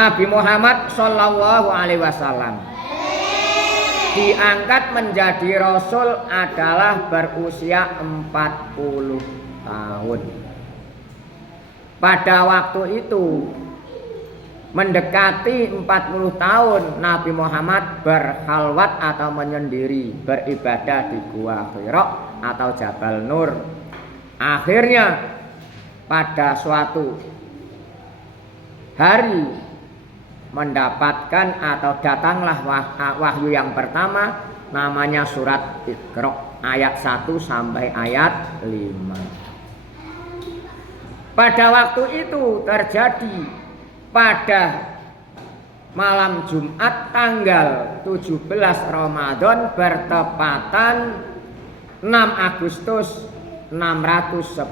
Nabi Muhammad Shallallahu Alaihi Wasallam diangkat menjadi Rasul adalah berusia 40 tahun. Pada waktu itu mendekati 40 tahun Nabi Muhammad berkhalwat atau menyendiri beribadah di Gua Hira atau Jabal Nur. Akhirnya pada suatu hari mendapatkan atau datanglah wahyu yang pertama, namanya surat Iqra ayat 1 sampai ayat 5. Pada waktu itu terjadi pada malam Jumat tanggal 17 Ramadan bertepatan 6 Agustus 610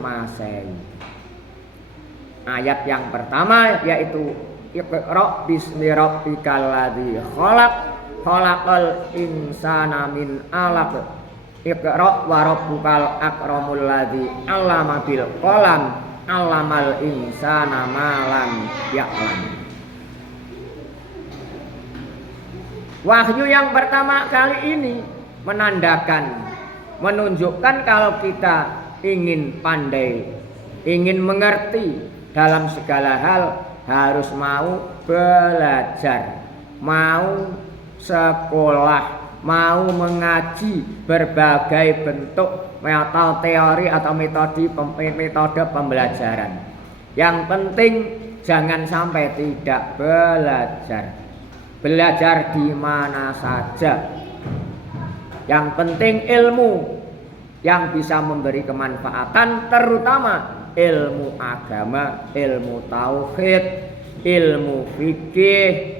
Masehi. Ayat yang pertama yaitu Iqra bismi rabbikal ladzi khalaq khalaqal insana min 'alaq Iqra wa rabbukal akramul ladzi 'allama bil qalam 'allamal insana ma lam ya'lam. Wahyu yang pertama kali ini menunjukkan kalau kita ingin pandai, ingin mengerti dalam segala hal, harus mau belajar, mau sekolah, mau mengaji berbagai bentuk atau teori atau metode pembelajaran. Yang penting jangan sampai tidak belajar. Belajar di mana saja. Yang penting ilmu yang bisa memberi kemanfaatan, terutama ilmu agama, ilmu tauhid, ilmu fikih,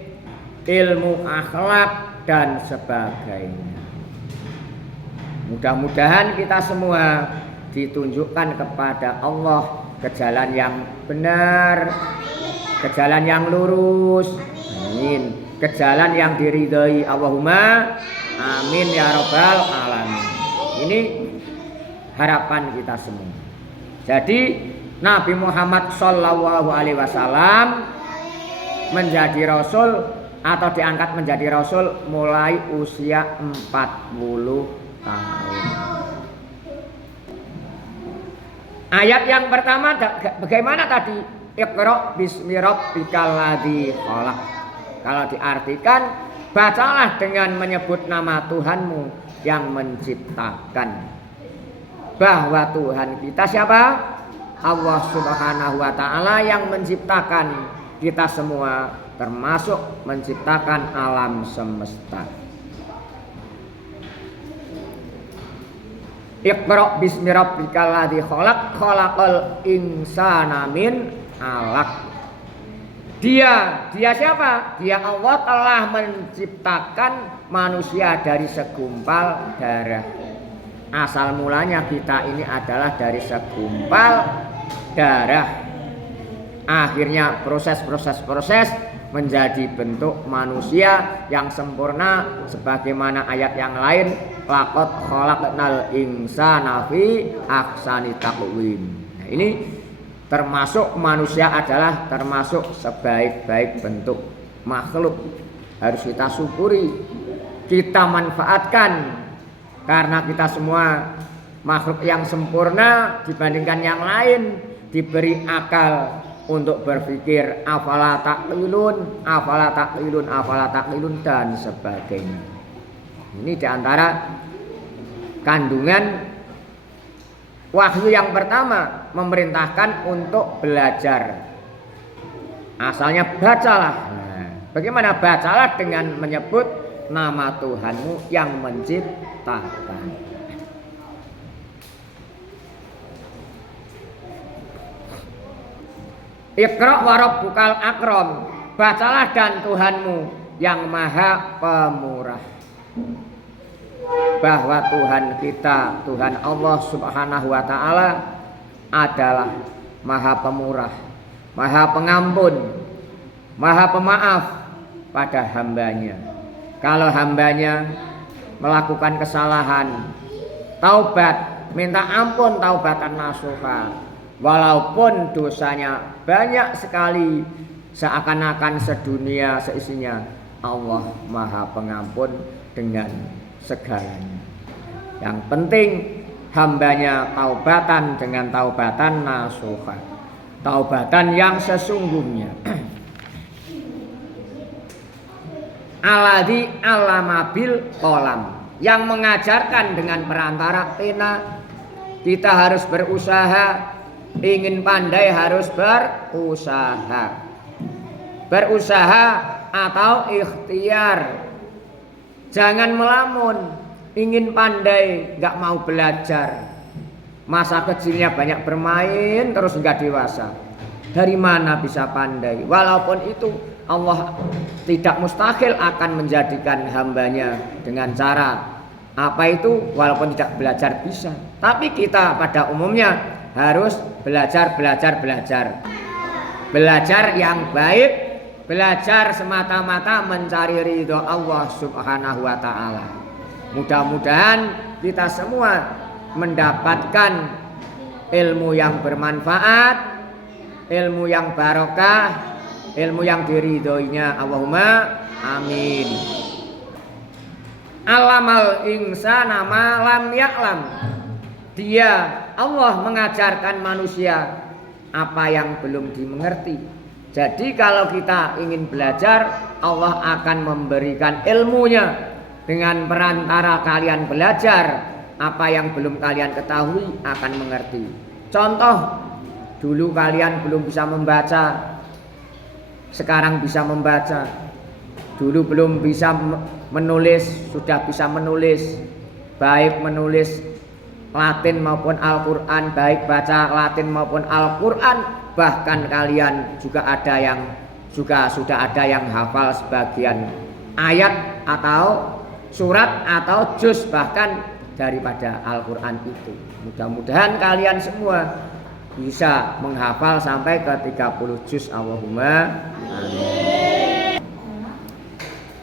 ilmu akhlak dan sebagainya. Mudah-mudahan kita semua ditunjukkan kepada Allah ke jalan yang benar, ke jalan yang lurus, amin, ke jalan yang diridhai Allahumma amin ya rabbal alamin. Ini harapan kita semua. Jadi Nabi Muhammad Shallallahu Alaihi Wasallam menjadi Rasul atau diangkat menjadi Rasul mulai usia 40 tahun. Ayat yang pertama bagaimana tadi? Iqra bismi rabbikal ladzi khalaq. Kalau diartikan, bacalah dengan menyebut nama Tuhanmu yang menciptakan. Bahwa Tuhan kita siapa? Allah Subhanahu wa Ta'ala yang menciptakan kita semua, termasuk menciptakan alam semesta. Iqra bismi rabbikal ladzi khalaq khalaqal insana min 'alaq. Dia siapa? Dia Allah telah menciptakan manusia dari segumpal darah. Asal mulanya kita ini adalah dari segumpal darah. Akhirnya proses menjadi bentuk manusia yang sempurna sebagaimana ayat yang lain, laqad khalaqnal insana fi ahsani taqwim. Nah, ini termasuk manusia adalah termasuk sebaik-baik bentuk makhluk. Harus kita syukuri, kita manfaatkan. Karena kita semua makhluk yang sempurna dibandingkan yang lain, diberi akal untuk berpikir, afala taqilun dan sebagainya. Ini diantara kandungan wahyu yang pertama, memerintahkan untuk belajar. Asalnya bacalah. Nah, bagaimana bacalah? Dengan menyebut nama Tuhanmu yang menciptakan. Iqra wa rabbukal akram. Bacalah dan Tuhanmu yang maha pemurah. Bahwa Tuhan kita, Tuhan Allah Subhanahu wa Ta'ala adalah maha pemurah, maha pengampun, maha pemaaf pada hambanya. Kalau hambanya melakukan kesalahan, taubat, minta ampun taubatan nasuha, walaupun dosanya banyak sekali, seakan-akan sedunia seisinya Allah Maha Pengampun dengan segalanya. Yang penting hambanya taubatan dengan taubatan nasuha, taubatan yang sesungguhnya. Alladzi allama bil qalam, yang mengajarkan dengan perantara pena. Kita harus berusaha, ingin pandai harus berusaha. Berusaha atau ikhtiar. Jangan melamun, ingin pandai gak mau belajar. Masa kecilnya banyak bermain terus gak dewasa. Dari mana bisa pandai? Walaupun itu Allah tidak mustahil akan menjadikan hambanya dengan cara apa itu, walaupun tidak belajar bisa. Tapi kita pada umumnya harus belajar. Belajar yang baik, belajar semata-mata mencari ridho Allah Subhanahu wa ta'ala. Mudah-mudahan kita semua mendapatkan ilmu yang bermanfaat, ilmu yang barokah, ilmu yang diridhoinya. Allahumma amin. Alamal insana ma lam ya'lam. Dia, Allah mengajarkan manusia apa yang belum dimengerti. Jadi kalau kita ingin belajar, Allah akan memberikan ilmunya. Dengan perantara kalian belajar, apa yang belum kalian ketahui akan mengerti. Contoh, dulu kalian belum bisa membaca, sekarang bisa membaca. Dulu belum bisa menulis, sudah bisa menulis. Baik menulis Latin maupun Al-Quran, baik baca Latin maupun Al-Quran. Bahkan kalian juga ada yang sudah ada yang hafal sebagian ayat atau surat atau juz bahkan daripada Al-Quran itu. Mudah-mudahan kalian semua bisa menghafal sampai ke 30 juz. Allahumma amin.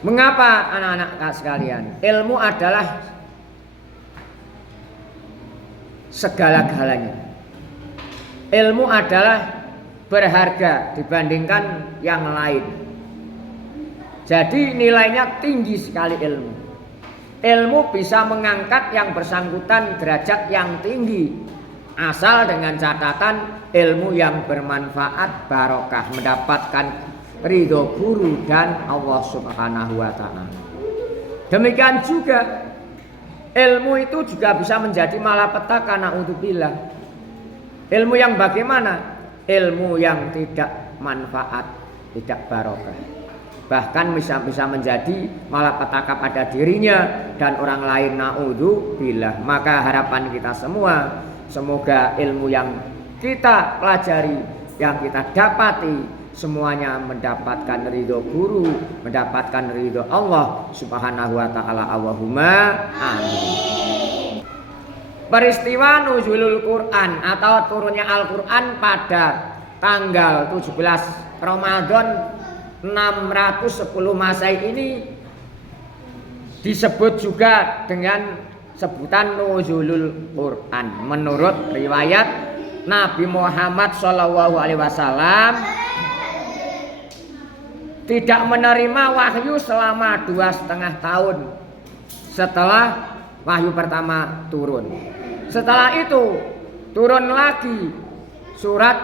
Mengapa anak-anak sekalian? Ilmu adalah segala-galanya. Ilmu adalah berharga dibandingkan yang lain. Jadi nilainya tinggi sekali ilmu. Ilmu bisa mengangkat yang bersangkutan derajat yang tinggi, asal dengan catatan ilmu yang bermanfaat, barokah, mendapatkan ridho guru dan Allah Subhanahu wa ta'ala. Demikian juga ilmu itu juga bisa menjadi malapetaka, na'udzubillah. Ilmu yang bagaimana? Ilmu yang tidak manfaat, tidak barokah. Bahkan bisa menjadi malapetaka pada dirinya dan orang lain, na'udzubillah. Maka harapan kita semua, semoga ilmu yang kita pelajari, yang kita dapati, semuanya mendapatkan ridho guru, mendapatkan ridho Allah Subhanahu wa ta'ala. Allahumma amin. Peristiwa nuzulul Quran atau turunnya Al-Quran pada tanggal 17 Ramadan 610 Masehi ini disebut juga dengan sebutan nuzulul Quran. Menurut riwayat Nabi Muhammad SAW tidak menerima wahyu selama 2,5 tahun setelah wahyu pertama turun. Setelah itu turun lagi surat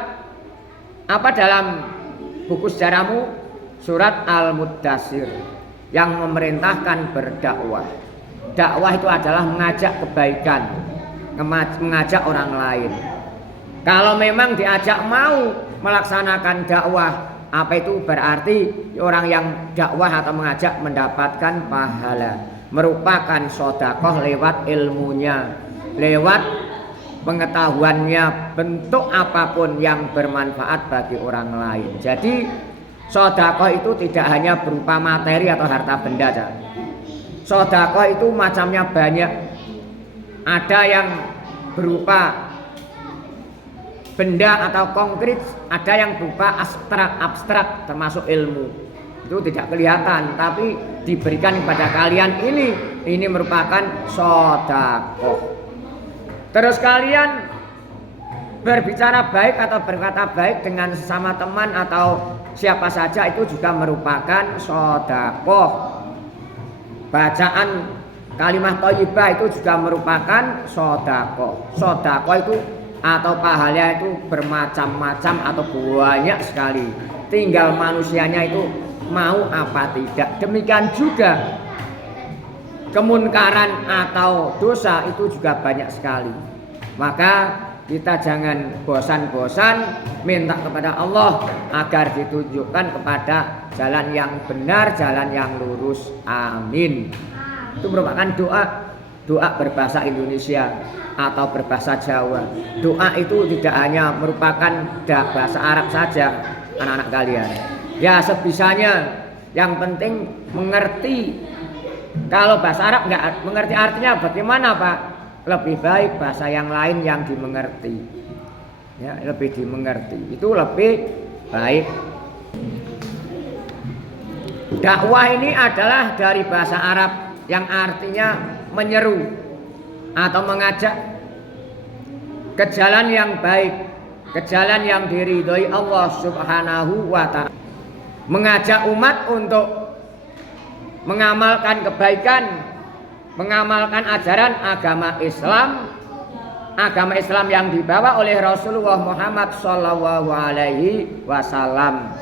apa dalam buku sejarahmu, surat Al-Muddatsir yang memerintahkan berdakwah. Dakwah itu adalah mengajak kebaikan, mengajak orang lain. Kalau memang diajak mau melaksanakan dakwah, apa itu berarti orang yang dakwah atau mengajak mendapatkan pahala, merupakan sedekah lewat ilmunya, lewat pengetahuannya, bentuk apapun yang bermanfaat bagi orang lain. Jadi sedekah itu tidak hanya berupa materi atau harta benda. Sedekah itu macamnya banyak. Ada yang berupa benda atau konkret, ada yang berupa abstrak termasuk ilmu. Itu tidak kelihatan tapi diberikan kepada kalian, ini merupakan sedekah. Terus kalian berbicara baik atau berkata baik dengan sesama teman atau siapa saja itu juga merupakan sedekah. Bacaan kalimat thayyibah itu juga merupakan sedekah. Sedekah itu atau pahalanya itu bermacam-macam atau banyak sekali. Tinggal manusianya itu mau apa tidak. Demikian juga kemunkaran atau dosa itu juga banyak sekali. Maka kita jangan bosan-bosan minta kepada Allah agar ditunjukkan kepada jalan yang benar, jalan yang lurus. Amin. Itu merupakan doa berbahasa Indonesia atau berbahasa Jawa. Doa itu tidak hanya merupakan bahasa Arab saja, anak-anak kalian. Ya sebisanya, yang penting mengerti. Kalau bahasa Arab nggak mengerti artinya bagaimana Pak? Lebih baik bahasa yang lain yang dimengerti. Ya, lebih dimengerti. Itu lebih baik. Dakwah ini adalah dari bahasa Arab yang artinya menyeru atau mengajak ke jalan yang baik, ke jalan yang diridhoi Allah Subhanahu wa ta'ala. Mengajak umat untuk mengamalkan kebaikan, mengamalkan ajaran agama Islam yang dibawa oleh Rasulullah Muhammad sallallahu alaihi wasallam.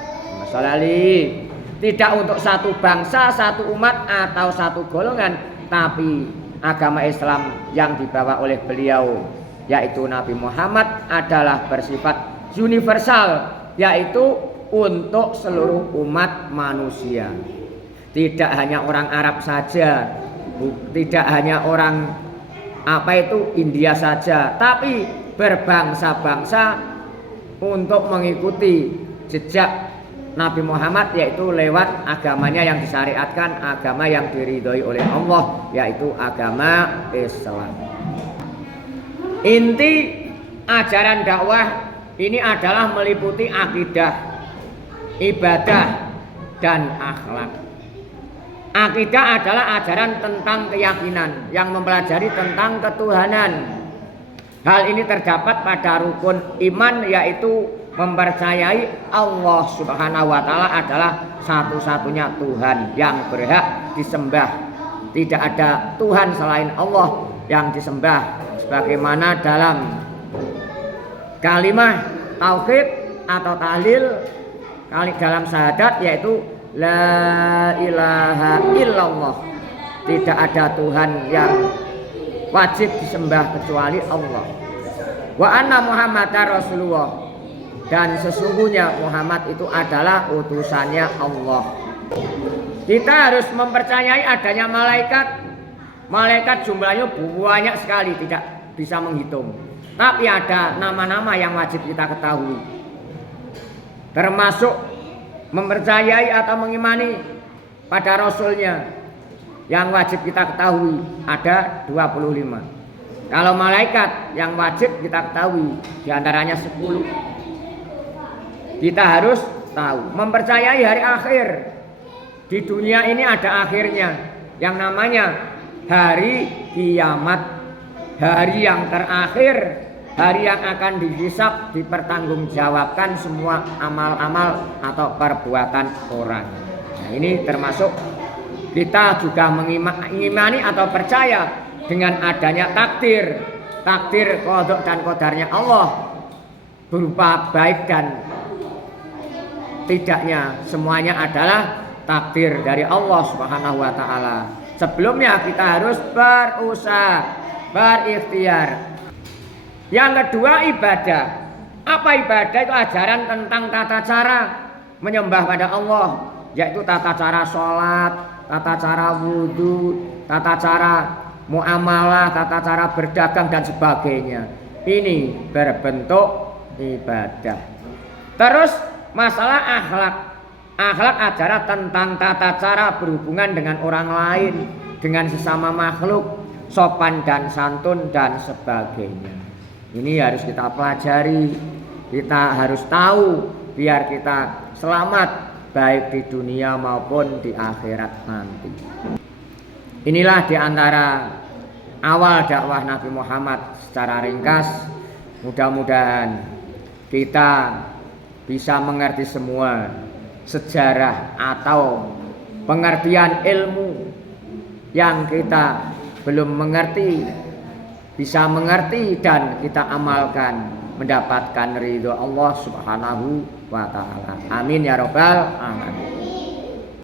Tidak untuk satu bangsa, satu umat atau satu golongan, tapi agama Islam yang dibawa oleh beliau yaitu Nabi Muhammad adalah bersifat universal, yaitu untuk seluruh umat manusia. Tidak hanya orang Arab saja, tidak hanya orang India saja, tapi berbangsa-bangsa untuk mengikuti jejak Nabi Muhammad, yaitu lewat agamanya yang disyariatkan, agama yang diridhoi oleh Allah, yaitu agama Islam. Inti ajaran dakwah ini adalah meliputi akidah, ibadah, dan akhlak. Akidah adalah ajaran tentang keyakinan yang mempelajari tentang ketuhanan. Hal ini terdapat pada rukun iman, yaitu mempercayai Allah Subhanahu wa ta'ala adalah satu-satunya Tuhan yang berhak disembah. Tidak ada Tuhan selain Allah yang disembah, sebagaimana dalam kalimah tauhid atau tahlil dalam syahadat, yaitu la ilaha illallah. Tidak ada Tuhan yang wajib disembah kecuali Allah. Wa anna Muhammadar Rasulullah, dan sesungguhnya Muhammad itu adalah utusannya Allah. Kita harus mempercayai adanya malaikat. Malaikat jumlahnya banyak sekali, tidak bisa menghitung. Tapi ada nama-nama yang wajib kita ketahui. Termasuk mempercayai atau mengimani pada Rasulnya yang wajib kita ketahui ada 25. Kalau malaikat yang wajib kita ketahui diantaranya 10. Kita harus tahu, mempercayai hari akhir. Di dunia ini ada akhirnya, yang namanya hari kiamat, hari yang terakhir, hari yang akan dihisab, dipertanggungjawabkan semua amal-amal atau perbuatan orang. Nah, ini termasuk kita juga mengimani atau percaya dengan adanya takdir qada dan qadarnya Allah, berupa baik dan tidaknya, semuanya adalah takdir dari Allah Subhanahu wa ta'ala. Sebelumnya kita harus berusaha, berikhtiar. Yang kedua, ibadah. Apa ibadah? Itu ajaran tentang tata cara menyembah pada Allah, yaitu tata cara sholat, tata cara wudhu, tata cara muamalah, tata cara berdagang dan sebagainya. Ini berbentuk ibadah. Terus masalah akhlak. Akhlak adalah tentang tata cara berhubungan dengan orang lain, dengan sesama makhluk, sopan dan santun dan sebagainya. Ini harus kita pelajari, kita harus tahu biar kita selamat baik di dunia maupun di akhirat nanti. Inilah diantara awal dakwah Nabi Muhammad secara ringkas. Mudah-mudahan kita bisa mengerti semua sejarah atau pengertian ilmu yang kita belum mengerti bisa mengerti dan kita amalkan, mendapatkan ridho Allah Subhanahu wa taala. Amin ya rabbal alamin.